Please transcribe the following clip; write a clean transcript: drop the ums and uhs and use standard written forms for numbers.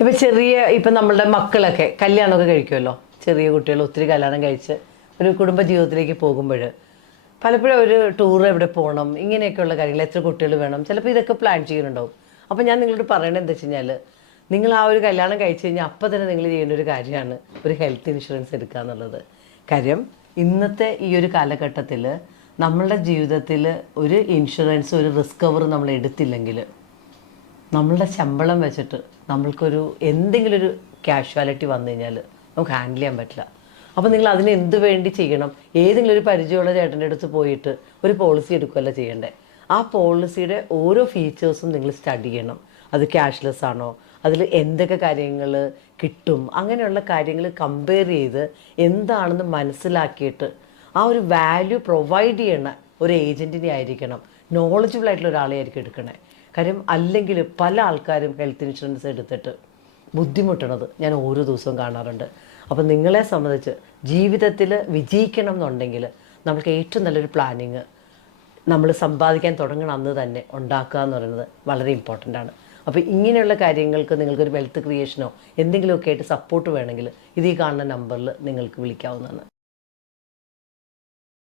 ഇപ്പം നമ്മളുടെ മക്കളൊക്കെ കല്യാണമൊക്കെ കഴിക്കുമല്ലോ. ചെറിയ കുട്ടികൾ ഒത്തിരി കല്യാണം കഴിച്ച് ഒരു കുടുംബ ജീവിതത്തിലേക്ക് പോകുമ്പോൾ പലപ്പോഴും ഒരു ടൂർ എവിടെ പോകണം, ഇങ്ങനെയൊക്കെയുള്ള കാര്യങ്ങൾ, എത്ര കുട്ടികൾ വേണം, ചിലപ്പോൾ ഇതൊക്കെ പ്ലാൻ ചെയ്യുന്നുണ്ടാവും. അപ്പോൾ ഞാൻ നിങ്ങളോട് പറയണത് എന്താ വെച്ച് കഴിഞ്ഞാൽ, നിങ്ങൾ ആ ഒരു കല്യാണം കഴിച്ച് കഴിഞ്ഞാൽ അപ്പം തന്നെ നിങ്ങൾ ചെയ്യേണ്ട ഒരു കാര്യമാണ് ഒരു ഹെൽത്ത് ഇൻഷുറൻസ് എടുക്കുക എന്നുള്ളത്. കാര്യം ഇന്നത്തെ ഈ ഒരു കാലഘട്ടത്തിൽ നമ്മളുടെ ജീവിതത്തിൽ ഒരു ഇൻഷുറൻസ്, ഒരു റിസ്ക് കവർ നമ്മൾ എടുത്തില്ലെങ്കിൽ നമ്മളുടെ ശമ്പളം വെച്ചിട്ട് നമ്മൾക്കൊരു എന്തെങ്കിലും ഒരു കാഷ്വാലിറ്റി വന്നു കഴിഞ്ഞാൽ നമുക്ക് ഹാൻഡിൽ ചെയ്യാൻ പറ്റില്ല. അപ്പോൾ നിങ്ങൾ അതിന് എന്ത് വേണ്ടി ചെയ്യണം? ഏതെങ്കിലും ഒരു പരിചയമുള്ള ചേട്ടൻ്റെ അടുത്ത് പോയിട്ട് ഒരു പോളിസി എടുക്കുകയല്ല ചെയ്യേണ്ടത്. ആ പോളിസിയുടെ ഓരോ ഫീച്ചേഴ്സും നിങ്ങൾ സ്റ്റഡി ചെയ്യണം. അത് ക്യാഷ്ലെസ് ആണോ, അതിൽ എന്തൊക്കെ കാര്യങ്ങൾ കിട്ടും, അങ്ങനെയുള്ള കാര്യങ്ങൾ കമ്പയർ ചെയ്ത് എന്താണെന്ന് മനസ്സിലാക്കിയിട്ട് ആ ഒരു വാല്യൂ പ്രൊവൈഡ് ചെയ്യണ ഒരു ഏജൻറ്റിനെ ആയിരിക്കണം, നോളജബിൾ ആയിട്ടുള്ള ഒരാളെ ആയിരിക്കും എടുക്കണേ. കാര്യം അല്ലെങ്കിൽ പല ആൾക്കാരും ഹെൽത്ത് ഇൻഷുറൻസ് എടുത്തിട്ട് ബുദ്ധിമുട്ടണത് ഞാൻ ഓരോ ദിവസവും കാണാറുണ്ട്. അപ്പം നിങ്ങളെ സംബന്ധിച്ച് ജീവിതത്തിൽ വിജയിക്കണം എന്നുണ്ടെങ്കിൽ നമുക്ക് ഏറ്റവും നല്ലൊരു പ്ലാനിങ് നമ്മൾ സമ്പാദിക്കാൻ തുടങ്ങണം അന്ന് തന്നെ ഉണ്ടാക്കുക എന്ന് പറയുന്നത് വളരെ ഇമ്പോർട്ടൻ്റ് ആണ്. അപ്പോൾ ഇങ്ങനെയുള്ള കാര്യങ്ങൾക്ക് നിങ്ങൾക്കൊരു വെൽത്ത് ക്രിയേഷനോ എന്തെങ്കിലുമൊക്കെ ആയിട്ട് സപ്പോർട്ട് വേണമെങ്കിൽ ഇത് ഈ കാണുന്ന നമ്പറിൽ നിങ്ങൾക്ക് വിളിക്കാവുന്നതാണ്.